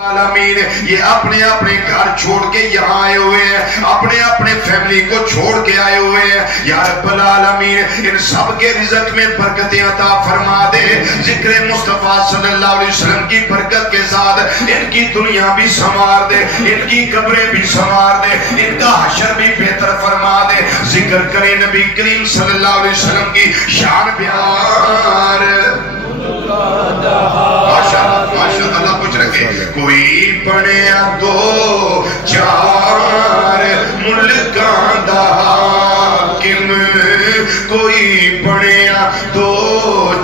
عالمین یہ اپنے اپنے گھر چھوڑ کے یہاں آئے ہوئے ہیں، اپنے اپنے فیملی کو چھوڑ کے آئے ہوئے ہیں۔ یا رب العالمین ان سب کے رزق میں برکتیں عطا فرما دے، ذکر مصطفیٰ صلی اللہ علیہ وسلم کی برکت کے ساتھ ان کی دنیا بھی سنوار دے، ان کی قبریں بھی سنوار دے، ان کا حشر بھی بہتر فرما دے۔ ذکر کریں نبی کریم صلی اللہ علیہ وسلم کی شان پیار۔ ماشاءاللہ اللہ کچھ رکھے۔ کوئی بنیا دو چار ملکاں دا حاکم، کوئی بنیا دو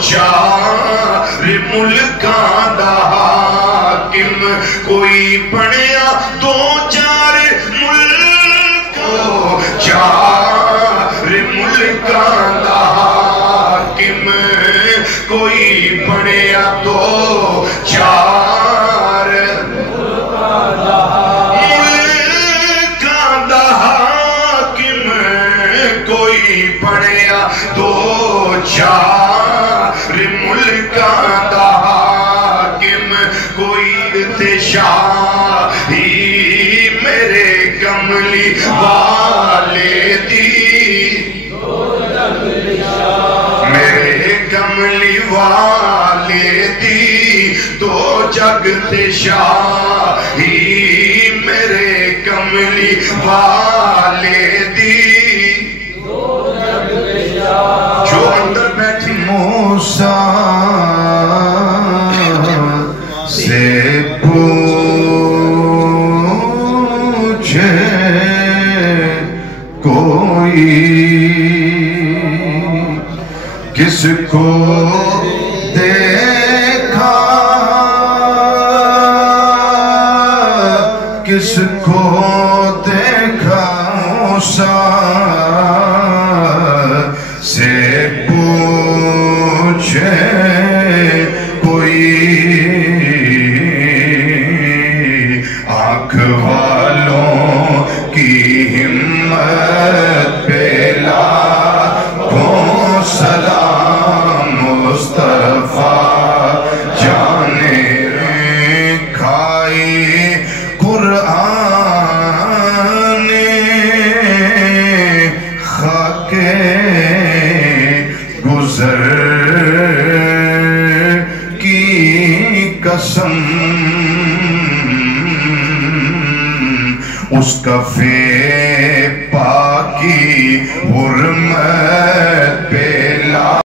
چار ملکاں دا حاکم، کوئی بنیا دو چار ملکاں دا حاکم، کوئی بنیا دو چار ملکاں دا حاکم، کوئی بنیا دو چار ملکاں دا حاکم، کوئی تے شاہی میرے کملی والے دی، میرے کملی والے دی، دو جگ تے شاہی میرے کملی والے دی، جو اندر بیٹھی موسیٰ سے پوچھے کوئی کس کو دیکھا، کس کو دیکھا موسیٰ سے پوچھے کوئی، آنکھ والوں کی ہمت پہ لاکھوں سلام مصطفیٰ جانے کھائی قرآن خاک گزر کی قسم، اس کفے پاکی حرمت